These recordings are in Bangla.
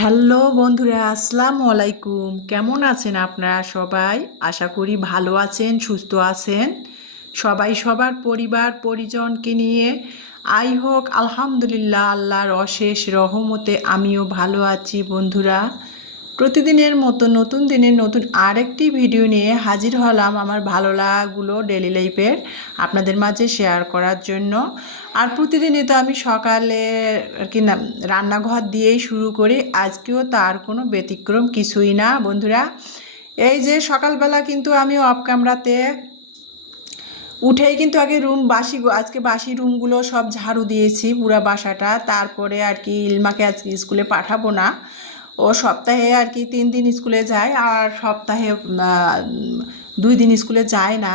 হ্যালো বন্ধুরা, আসসালামু আলাইকুম। কেমন আছেন আপনারা সবাই? আশা করি ভালো আছেন, সুস্থ আছেন। সবাই সবার পরিবার পরিজনকে নিয়ে হোক আলহামদুলিল্লাহ, আল্লাহর অশেষ রহমতে আমিও ভালো আছি বন্ধুরা। প্রতিদিনের মতো নতুন দিনের নতুন আরেকটি ভিডিও নিয়ে হাজির হলাম আমার ভালো লাগাগুলো ডেলি লাইফের আপনাদের মাঝে শেয়ার করার জন্য। আর প্রতিদিনই তো আমি সকালে আর কি না রান্নাঘর দিয়েই শুরু করি, আজকেও তার কোনো ব্যতিক্রম কিছুই না বন্ধুরা। এই যে সকালবেলা কিন্তু আমি অফ ক্যামেরাতে উঠেই কিন্তু আগে আজকে বাসি রুমগুলো সব ঝাড়ু দিয়েছি পুরা বাসাটা। তারপরে আর কি ইলমাকে আজকে স্কুলে পাঠাবো না, ও সপ্তাহে আর কি 3 দিন স্কুলে যায় আর সপ্তাহে 2 দিন স্কুলে যায় না।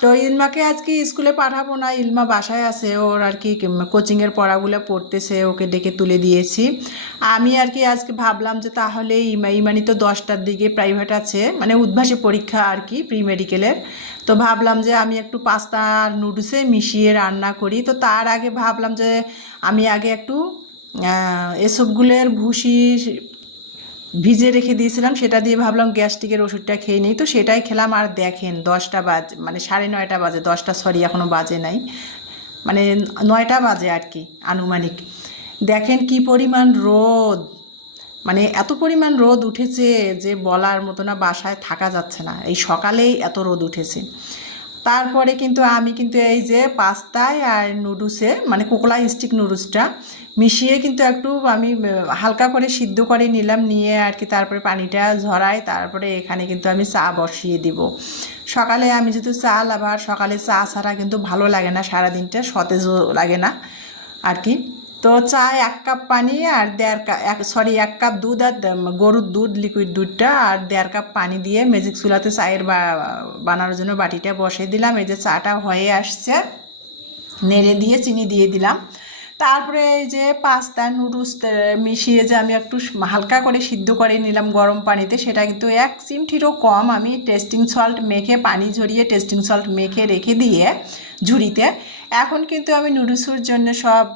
তো ইলমাকে আজকে স্কুলে পাঠাবো না, ইলমা বাসায় আছে, ওর আর কি কোচিংয়ের পড়াগুলো পড়তেছে, ওকে ডেকে তুলে দিয়েছি। আমি আর কি আজকে ভাবলাম যে তাহলে ইমানি তো 10টার দিকে প্রাইভেট আছে, মানে উদ্ভাসী পরীক্ষা আর কি প্রি মেডিকেলের। তো ভাবলাম যে আমি একটু পাস্তা আর নুডলসে মিশিয়ে রান্না করি। তো তার আগে ভাবলাম যে আমি আগে একটু এসবগুলোর ভুসি ভিজে রেখে দিয়েছিলাম, সেটা দিয়ে ভাবলাম গ্যাস্ট্রিকের ওষুধটা খেয়ে নিই। তো সেটাই খেলাম। আর দেখেন 10টা বাজে, মানে 9:30 বাজে, 10টা সরি এখনও বাজে নাই, মানে 9টা বাজে আর কি আনুমানিক। দেখেন কি পরিমাণ রোদ, মানে এত পরিমাণ রোদ উঠেছে যে বলার মতো না, বাসায় থাকা যাচ্ছে না, এই সকালেই এত রোদ উঠেছে। তারপরে কিন্তু আমি কিন্তু এই যে পাস্তায় আর নুডলসে, মানে কোকলা স্টিক নুডলসটা মিশিয়ে কিন্তু একটু আমি হালকা করে সিদ্ধ করে নিলাম, নিয়ে আর কি তারপরে পানিটা ঝরাই। তারপরে এখানে কিন্তু আমি চা বসিয়ে দিব। সকালে আমি যেহেতু চা লাভার, সকালে চা ছাড়া কিন্তু ভালো লাগে না, সারাদিনটা সতেজও লাগে না আর কি। তো চা 1 কাপ পানি আর 1 কাপ দুধ, আর গরুর দুধ, লিকুইড দুধটা, আর 1.5 কাপ পানি দিয়ে ম্যাজিক চুলাতে চায়ের বানানোর জন্য বাটিটা বসিয়ে দিলাম। এই যে চাটা হয়ে আসছে, নেড়ে দিয়ে চিনি দিয়ে দিলাম। তারপরে এই যে পাস্তা নুডলস মিশিয়ে যে আমি একটু হালকা করে সিদ্ধ করে নিলাম গরম পানিতে, সেটা কিন্তু 1 চিমটিরও কম আমি টেস্টিং সল্ট মেখে, পানি ঝরিয়ে টেস্টিং সল্ট মেখে রেখে দিয়ে ঝুড়িতে, এখন কিন্তু আমি নুডলসের জন্য সব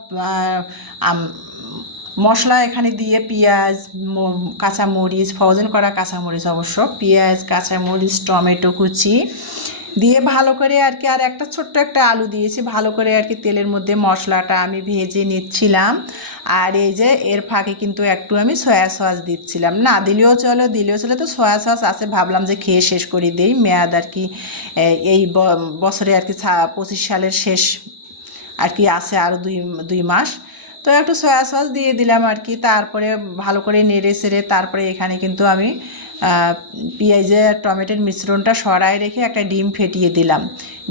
মশলা এখানে দিয়ে পেঁয়াজ, কাঁচামরিচ, ফ্রোজেন করা কাঁচামরিচ অবশ্য, পেঁয়াজ, কাঁচামরিচ, টমেটো কুচি দিয়ে ভালো করে আর কি, আর একটা ছোট্ট একটা আলু দিয়েছি, ভালো করে আর কি তেলের মধ্যে মশলাটা আমি ভেজে নিচ্ছিলাম। আর এই যে এর ফাঁকে কিন্তু একটু আমি সয়া সস দিচ্ছিলাম, না দিলেও চলে, তো সয়া সস আছে, ভাবলাম যে খেয়ে শেষ করে দেই, মেয়াদ আর কি এই বছরে আর কি 25 সালের শেষ আর কি আছে আরও 2 মাস। তো একটু সয়া সস দিয়ে দিলাম আর কি। তারপরে ভালো করে নেড়ে সেড়ে তারপরে এখানে কিন্তু আমি পেঁয়াজের টমেটোর মিশ্রণটা সরাই রেখে একটা ডিম ফেটিয়ে দিলাম।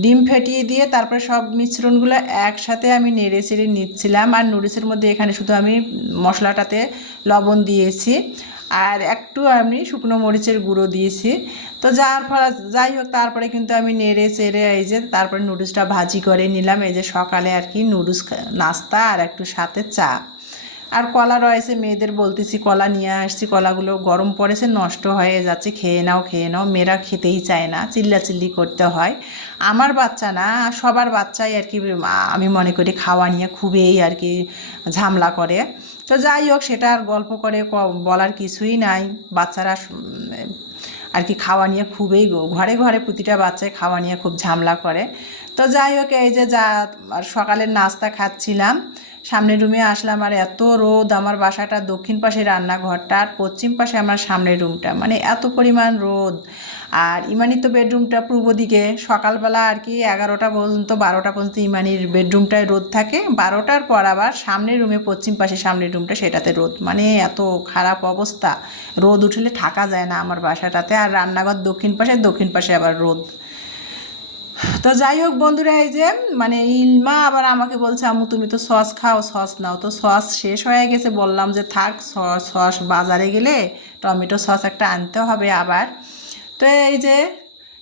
ডিম ফেটিয়ে দিয়ে তারপরে সব মিশ্রণগুলো একসাথে আমি নেড়ে চেড়ে নিচ্ছিলাম। আর নুডলসের মধ্যে এখানে শুধু আমি মশলাটাতে লবণ দিয়েছি আর একটু আমি শুকনো মরিচের গুঁড়ো দিয়েছি। তো যাই হোক, তারপরে কিন্তু আমি নেড়ে চেড়ে এই যে তারপরে নুডলসটা ভাজি করে নিলাম। এই যে সকালে আর কি নুডলস নাস্তা আর একটু সাথে চা। আর কলা রয়েছে, মেয়েদের বলতেছি কলা নিয়ে আসছি, কলাগুলো গরম পড়েছে, নষ্ট হয়ে যাচ্ছে, খেয়ে নাও খেয়ে নাও। মেয়েরা খেতেই চায় না, চিল্লাচিল্লি করতে হয়। আমার বাচ্চা না, সবার বাচ্চাই আর কি আমি মনে করি খাওয়া নিয়ে খুবই আর কি ঝামেলা করে। তো যাই হোক, সেটা আর গল্প করে বলার কিছুই নাই। বাচ্চারা আর কি খাওয়া নিয়ে খুবই, ঘরে ঘরে প্রতিটা বাচ্চায় খাওয়া নিয়ে খুব ঝামেলা করে। তো যাই হোক, এই যে সকালের নাস্তা খাচ্ছিলাম, সামনের রুমে আসলাম, আর এত রোদ। আমার বাসাটা দক্ষিণ পাশে রান্নাঘরটা, আর পশ্চিম পাশে আমার সামনের রুমটা, মানে এত পরিমাণ রোদ। আর ইমানি তো বেডরুমটা পূর্ব দিকে, সকালবেলা আর কি 11টা পর্যন্ত 12টা পর্যন্ত ইমানির বেডরুমটায় রোদ থাকে, 12টার পর আবার সামনের রুমে, পশ্চিম পাশে সামনের রুমটা, সেটাতে রোদ, মানে এত খারাপ অবস্থা। রোদ উঠলে থাকা যায় না আমার বাসাটাতে। আর রান্নাঘর দক্ষিণ পাশে আবার রোদ। তো যাই হোক বন্ধুরা, এই যে মানে ইলমা আবার আমাকে বলছে, আম্মু তুমি তো সস খাও, সস নাও। তো সস শেষ হয়ে গেছে, বললাম যে থাক, সস বাজারে গেলে টমেটো সস একটা আনতে হবে আবার। তো এই যে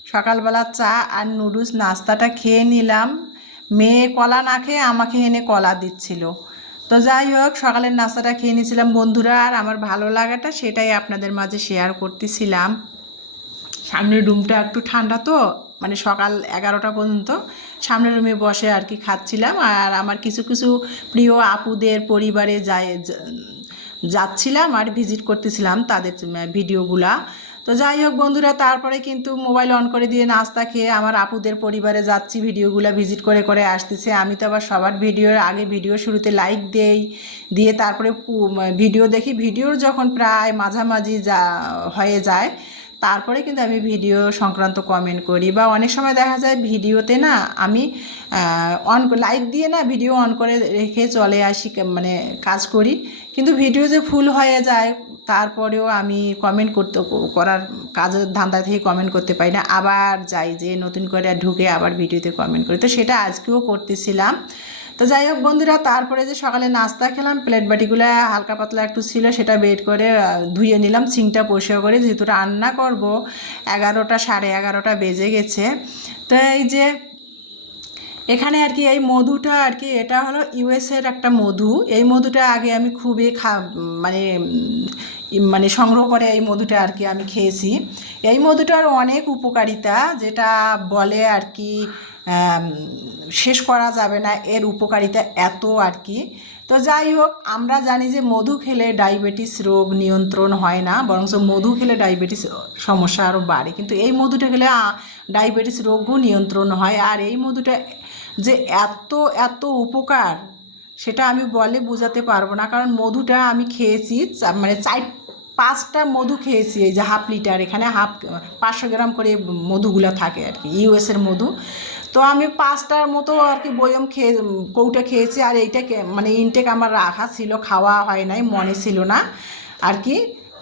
সকালবেলা চা আর নুডলস নাস্তাটা খেয়ে নিলাম। মেয়ে কলা না খেয়ে আমাকে এনে কলা দিচ্ছিল। তো যাই হোক, সকালের নাস্তাটা খেয়ে নিয়েছিলাম বন্ধুরা, আর আমার ভালো লাগাটা সেটাই আপনাদের মাঝে শেয়ার করতেছিলাম। সামনের রুমটা একটু ঠান্ডা, তো মানে সকাল 11টা পর্যন্ত সামনের রুমে বসে আর কি খাচ্ছিলাম। আর আমার কিছু কিছু প্রিয় আপুদের পরিবারে যাচ্ছিলাম আর ভিজিট করতেছিলাম তাদের ভিডিওগুলা। তো যাই হোক বন্ধুরা, তারপরে কিন্তু মোবাইল অন করে দিয়ে নাস্তা খেয়ে আমার আপুদের পরিবারে যাচ্ছি, ভিডিওগুলো ভিজিট করে করে আসতেছে। আমি তো আবার সবার ভিডিওর আগে ভিডিও শুরুতে লাইক দেই, দিয়ে তারপরে ভিডিও দেখি। ভিডিওর যখন প্রায় মাঝামাঝি হয়ে যায় তারপরে কিন্তু আমি ভিডিও সংক্রান্ত কমেন্ট করি, বা অনেক সময় দেখা যায় ভিডিওতে না আমি লাইক দিয়ে না ভিডিও অন করে রেখে চলে আসি, মানে কাজ করি, কিন্তু ভিডিও যে ফুল হয়ে যায় তারপরেও আমি কমেন্ট করার কাজের ধান্দা থেকে কমেন্ট করতে পারি না, আবার যাই যে নতুন করে ঢুকে আবার ভিডিওতে কমেন্ট করি। তো সেটা আজকেও করতেছিলাম। তো যাই হোক বন্ধুরা, তারপরে যে সকালে নাস্তা খেলাম, প্লেট বাটিগুলো হালকা পাতলা একটু ছিল, সেটা বের করে ধুয়ে নিলাম, সিঙ্কটা পরিষ্কার করে, যেহেতু রান্না করব 11টা 11:30 বেজে গেছে। তো এই যে এখানে আর কি এই মধুটা আর কি, এটা হলো ইউএসের একটা মধু। এই মধুটা আগে আমি খুবই মানে মানে সংগ্রহ করে এই মধুটা আর কি আমি খেয়েছি। এই মধুটার অনেক উপকারিতা, যেটা বলে আর কি শেষ করা যাবে না, এর উপকারিতা এত আর কি। তো যাই হোক, আমরা জানি যে মধু খেলে ডায়াবেটিস রোগ নিয়ন্ত্রণ হয় না, বরং মধু খেলে ডায়াবেটিস সমস্যা আরও বাড়ে, কিন্তু এই মধুটা খেলে ডায়াবেটিস রোগও নিয়ন্ত্রণ হয়। আর এই মধুটা যে এত এত উপকার সেটা আমি বলে বোঝাতে পারবো না, কারণ মধুটা আমি খেয়েছি, মানে 4-5টা মধু খেয়েছি। এই যে হাফ লিটার, এখানে 500 গ্রাম করে মধুগুলো থাকে আর কি, ইউএসের মধু। তো আমি 5টার মতো আর কি বয়ম কৌটা খেয়েছি। আর এইটা মানে ইনটেক আমার রাখা ছিল, খাওয়া হয় নাই, মনে ছিল না আর কি,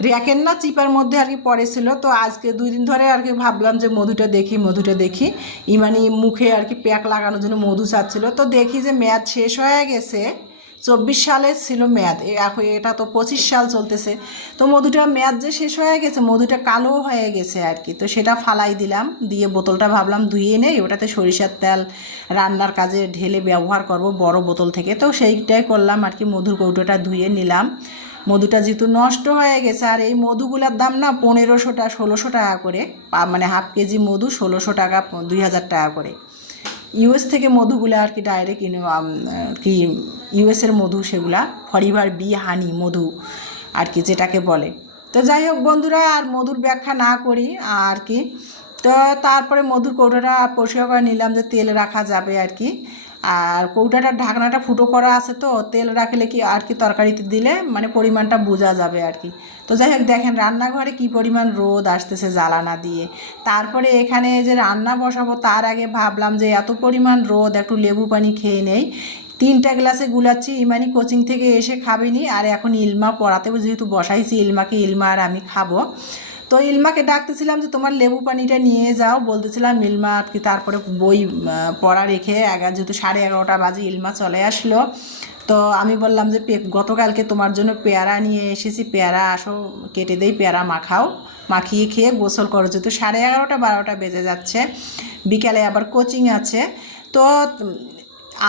র্যাকের না চিপার মধ্যে আর কি পড়েছিল। তো আজকে 2 দিন ধরে আর কি ভাবলাম যে মধুটা দেখি ইমানি মুখে আর কি প্যাক লাগানোর জন্য মধু চাচ্ছিল। তো দেখি যে মেয়াদ শেষ হয়ে গেছে, 24 সালে ছিল মেয়াদ, এখন এটা তো 25 সাল চলতেছে। তো মধুটা মেয়াদ যে শেষ হয়ে গেছে, মধুটা কালো হয়ে গেছে আর কি। তো সেটা ফালাই দিলাম, দিয়ে বোতলটা ভাবলাম ধুয়ে নেই, ওটাতে সরিষার তেল রান্নার কাজে ঢেলে ব্যবহার করব বড় বোতল থেকে। তো সেইটাই করলাম আর কি, মধুর কৌটোটা ধুয়ে নিলাম। মধুটা যেহেতু নষ্ট হয়ে গেছে, আর এই মধুগুলার দাম না 1500-1600 টাকা করে, মানে হাফ কেজি মধু 1600 টাকা, 2000 টাকা করে। ইউএস থেকে মধুগুলো আর কি ডাইরেক্ট কি ইউএসের মধু, সেগুলা ফরিভার বি হানি মধু আর কি যেটাকে বলে। তো যাই হোক বন্ধুরা, আর মধুর ব্যাখ্যা না করি আর কি। তো তারপরে মধুর কৌটোটা পরিষ্কার করে নিলাম যে তেল রাখা যাবে আর কি। আর কৌটাটার ঢাকনাটা ফুটো করা আছে, তো তেল রাখলে কি আর কি তরকারিতে দিলে মানে পরিমাণটা বোঝা যাবে আর কি। তো যাই হোক, দেখেন রান্নাঘরে কি পরিমাণ রোদ আসতেছে জ্বালানা দিয়ে। তারপরে এখানে যে রান্না বসাবো তার আগে ভাবলাম যে এত পরিমাণ রোদ, একটু লেবু পানি খেয়ে নেই। 3টা গ্লাসে গুলাচ্ছি, ইমানি কোচিং থেকে এসে খাবেনি, আর এখন ইলমা পড়াতে যেহেতু বসাইছি, ইলমা আর আমি খাবো। তো ইলমাকে ডাকতেছিলাম যে তোমার লেবু পানিটা নিয়ে যাও, বলতেছিলাম ইলমা আর কি। তারপরে বই পড়া রেখে যেহেতু 11:30 বাজে ইলমা চলে আসলো। তো আমি বললাম যে গতকালকে তোমার জন্য পেয়ারা নিয়ে এসেছি, পেয়ারা আসো কেটে দেই, পেয়ারা মাখাও, মাখিয়ে খেয়ে গোসল করো, যেহেতু 11:30-12টা বেজে যাচ্ছে, বিকালে আবার কোচিং আছে। তো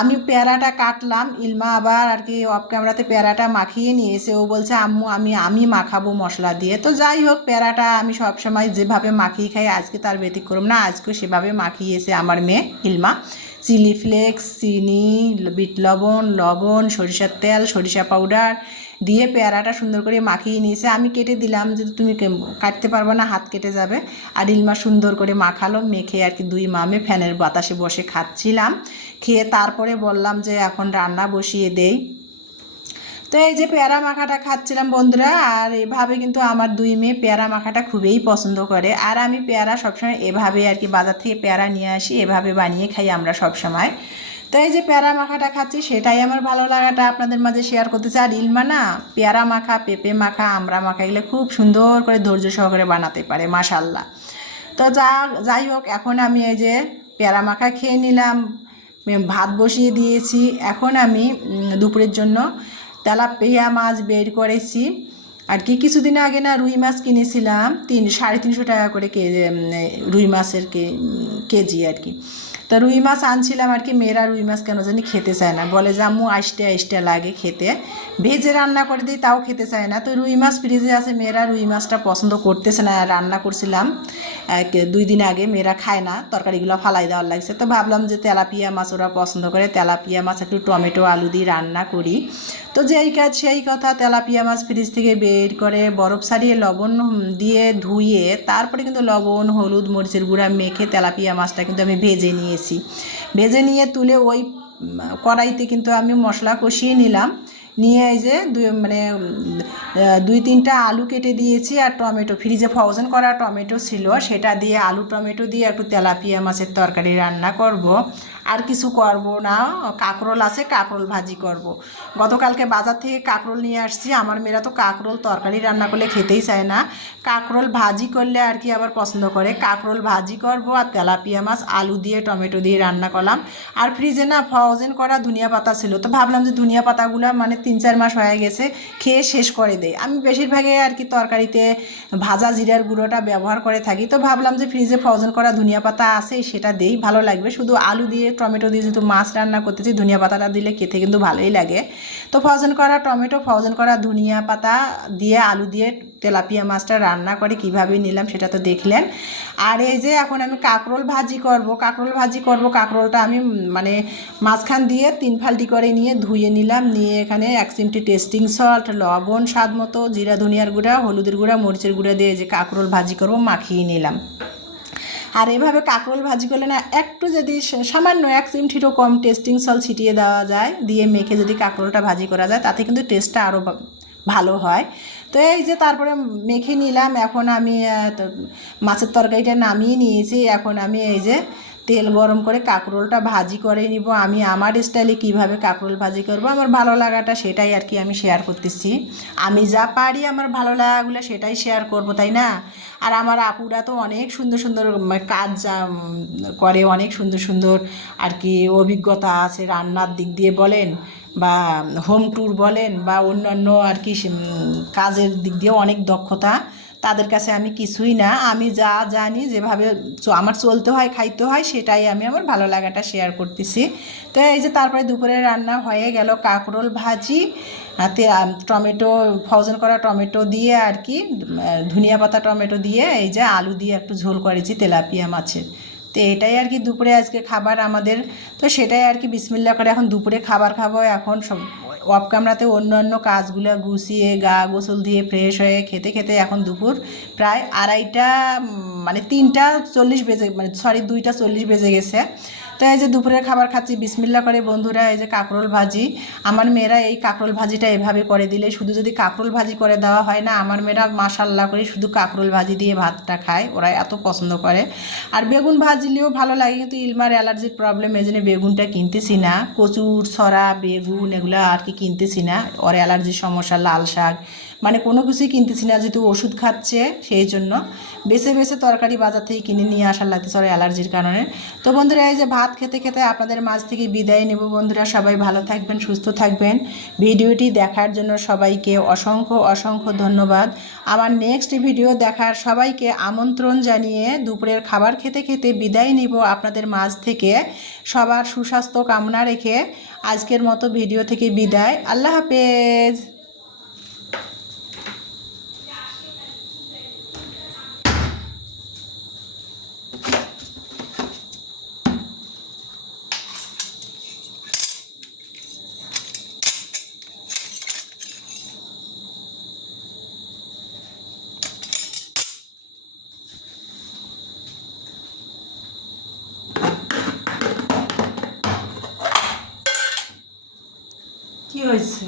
আমি পেয়ারাটা কাটলাম, ইলমা আবার আর কি অফ ক্যামেরাতে পেয়ারাটা মাখিয়ে নিয়ে এসে ও বলছে আম্মু আমি মাখাবো মশলা দিয়ে। তো যাই হোক, পেয়ারাটা আমি সবসময় যেভাবে মাখিয়ে খাই, আজকে তার ব্যতিক্রম না, আজকেও সেভাবে মাখিয়েছে আমার মেয়ে ইলমা। চিলি ফ্লেক্স, চিনি, বিট লবণ, সরিষার তেল, সরিষা পাউডার দিয়ে পেয়ারাটা সুন্দর করে মাখিয়ে নিয়েছে। আমি কেটে দিলাম যে তুমি কাটতে পারবে না, হাত কেটে যাবে। আর ইলমা সুন্দর করে মাখালো, মেখে আর কি 2 মামে ফ্যানের বাতাসে বসে খাচ্ছিলাম। খেয়ে তারপরে বললাম যে এখন রান্না বসিয়ে দেই। তো এই যে পেয়ারা মাখাটা খাচ্ছিলাম বন্ধুরা, আর এভাবে কিন্তু আমার 2 মেয়ে পেয়ারা মাখাটা খুবই পছন্দ করে। আর আমি পেয়ারা সবসময় এভাবে আর কি বাজার থেকে পেয়ারা নিয়ে আসি, এভাবে বানিয়ে খাই আমরা সবসময়। তো এই যে পেয়ারা মাখাটা খাচ্ছি, সেটাই আমার ভালো লাগাটা আপনাদের মাঝে শেয়ার করতেছি। আর ইলমা না পেয়ারা মাখা, পেঁপে মাখা, আমড়া মাখা এগুলো খুব সুন্দর করে ধৈর্য সহকারে বানাতে পারে, মাশাল্লাহ। তো যাই হোক, এখন আমি এই যে পেয়ারা মাখা খেয়ে নিলাম, ভাত বসিয়ে দিয়েছি। এখন আমি দুপুরের জন্য তেলাপিয়া মাছ বের করেছি আর কি। কিছুদিন আগে না রুই মাছ কিনেছিলাম, 350 টাকা করে রুই মাছের কেজি আর কি। তা রুই মাছ আনছিলাম আর কি, মেয়েরা রুই মাছ কেন জানি খেতে চায় না, বলে যে আম্মু আইসটা আইসটা লাগে খেতে, ভেজে রান্না করে দিই তাও খেতে চায় না। তো রুই মাছ ফ্রিজে আছে, মেয়েরা রুই মাছটা পছন্দ করতেছে না। রান্না করছিলাম 2 দিন আগে, মেয়েরা খায় না, তরকারিগুলো ফালাই দেওয়ার লাগছে। তো ভাবলাম যে তেলাপিয়া মাছ ওরা পছন্দ করে, তেলাপিয়া মাছ একটু টমেটো আলু দিয়ে রান্না করি। তো যেই কাজ সেই কথা, তেলাপিয়া মাছ ফ্রিজ থেকে বের করে বরফ ছাড়িয়ে লবণ দিয়ে ধুয়ে তারপরে কিন্তু লবণ হলুদ মরিচের গুঁড়া মেখে তেলাপিয়া মাছটা কিন্তু আমি ভেজে নিয়েছি। ভেজে নিয়ে তুলে ওই কড়াইতে কিন্তু আমি মশলা কষিয়ে নিলাম। নিয়ে এই যে দুই তিনটা আলু কেটে দিয়েছি, আর টমেটো ফ্রিজে ফ্রোজেন করা টমেটো ছিল, সেটা দিয়ে আলু টমেটো দিয়ে একটু তেলাপিয়া মাছের তরকারি রান্না করব। আর কিছু করব না, কাঁকরোল আছে, কাঁকরোল ভাজি করব। গতকালকে বাজার থেকে কাঁকরোল নিয়ে আসছি, আমার মেয়েরা তো কাঁকরোল তরকারি রান্না করলে খেতেই চায় না, কাঁকরোল ভাজি করলে আর কি আবার পছন্দ করে। কাঁকরোল ভাজি করব আর তেলাপিয়া মাছ আলু দিয়ে টমেটো দিয়ে রান্না করলাম। আর ফ্রিজে না ফ্রোজেন করা ধনিয়া পাতা ছিল, তো ভাবলাম যে ধনিয়া পাতাগুলো 3-4 মাস হয়ে গেছে, খেয়ে শেষ করে দেয়। আমি বেশিরভাগে আর কি তরকারিতে ভাজা জিরার গুঁড়োটা ব্যবহার করে থাকি, তো ভাবলাম যে ফ্রিজে ফ্রোজেন করা ধনিয়া পাতা আছে, সেটা দেই, ভালো লাগবে। শুধু আলু দিয়ে টমেটো দিয়ে যেহেতু মাছ রান্না করতেছি, ধনিয়া পাতাটা দিলে খেতে কিন্তু ভালোই লাগে। তো ফ্রোজেন করা টমেটো ফ্রোজেন করা ধনিয়া পাতা দিয়ে আলু দিয়ে তেলাপিয়া মাছটা রান্না করে কীভাবে নিলাম সেটা তো দেখলেন। আর এই যে এখন আমি কাঁকরোল ভাজি করব। কাঁকরোলটা আমি মাঝখান দিয়ে 3 ফাল্টি করে নিয়ে ধুয়ে নিলাম। নিয়ে এখানে 1 চিমটি টেস্টিং সল্ট, লবণ স্বাদ মতো, জিরা ধনিয়ার গুঁড়া, হলুদের গুঁড়া, মরিচের গুঁড়া দিয়ে যে কাঁকরোল ভাজি করব মাখিয়ে নিলাম। আর এভাবে কাঁকরোল ভাজি করলে না একটু যদি সামান্য 1 চিমটিরও কম টেস্টিং সল্ট ছিটিয়ে দেওয়া যায়, দিয়ে মেখে যদি কাঁকরোলটা ভাজি করা যায়, তাতে কিন্তু টেস্টটা আরও ভালো হয়। তো এই যে তারপরে মেখে নিলাম। এখন আমি মাছের তরকারিটা নামিয়ে নিয়েছি। এখন আমি এই যে তেল গরম করে কাঁকরোলটা ভাজি করে নিব। আমি আমার স্টাইলে কিভাবে কাঁকরোল ভাজি করব, আমার ভালো লাগাটা সেটাই আর কি আমি শেয়ার করতেছি। আমি যা পারি আমার ভালো লাগাগুলো সেটাই শেয়ার করব, তাই না? আর আমার আপুরা তো অনেক সুন্দর সুন্দর কাজ করে, অনেক সুন্দর সুন্দর আর কি অভিজ্ঞতা আছে রান্নার দিক দিয়ে বলেন, বা হোম ট্যুর বলেন, বা অন্যান্য আর কি কাজের দিক দিয়েও অনেক দক্ষতা। তাদের কাছে আমি কিছুই না, আমি যা জানি যেভাবে আমার চলতে হয় খাইতে হয় সেটাই আমি আমার ভালো লাগাটা শেয়ার করতেছি। তো এই যে তারপরে দুপুরে রান্না হয়ে গেল, কাঁকরোল ভাজি হাতে টমেটো ফ্রোজেন করা টমেটো দিয়ে আর কি ধনিয়া পাতা টমেটো দিয়ে এই যে আলু দিয়ে একটু ঝোল করেছি তেলাপিয়া মাছের। তো এটাই আর কি দুপুরে আজকে খাবার আমাদের। তো সেটাই আর কি বিসমিল্লা করে এখন দুপুরে খাবার খাবো। এখন সব অফ ক্যামেরাতে অন্য কাজগুলো গুছিয়ে গা গোসল দিয়ে ফ্রেশ হয়ে খেতে খেতে এখন দুপুর প্রায় 2:30 3:40 বেজে 2:40 বেজে গেছে। তো এই যে দুপুরের খাবার খাচ্ছি বিসমিল্লা করে বন্ধুরা। এই যে কাঁকরোল ভাজি, আমার মেয়েরা এই কাঁকরোল ভাজিটা এভাবে করে দিলে, শুধু যদি কাঁকরোল ভাজি করে দেওয়া হয় না, আমার মেয়েরা মাশাল্লাহ করে শুধু কাঁকরোল ভাজি দিয়ে ভাতটা খায়, ওরা এত পছন্দ করে। আর বেগুন ভাজিলেও ভালো লাগে, কিন্তু ইলমার অ্যালার্জির প্রবলেম, এই জন্য বেগুনটা কিনতেছি না। কচুর ছড়া বেগুন এগুলো আর কি কিনতেছি না, ওর অ্যালার্জির সমস্যা। লাল শাক কোনো কিছুই কিনতেছি না, যেহেতু ওষুধ খাচ্ছে, সেই জন্য বেছে বেছে তরকারি বাজার থেকে কিনে নিয়ে আসার লাগতেছে ওর অ্যালার্জির কারণে। তো বন্ধুরা এই যে ভাত খেতে খেতে আপনাদের মাঝ থেকে বিদায় নেব বন্ধুরা। সবাই ভালো থাকবেন, সুস্থ থাকবেন। ভিডিওটি দেখার জন্য সবাইকে অসংখ্য অসংখ্য ধন্যবাদ। আমার নেক্সট ভিডিও দেখার সবাইকে আমন্ত্রণ জানিয়ে দুপুরের খাবার খেতে খেতে বিদায় নেব আপনাদের মাঝ থেকে। সবার সুস্বাস্থ্য কামনা রেখে আজকের মতো ভিডিও থেকে বিদায়। আল্লাহ হাফেজ। কি হয়েছে?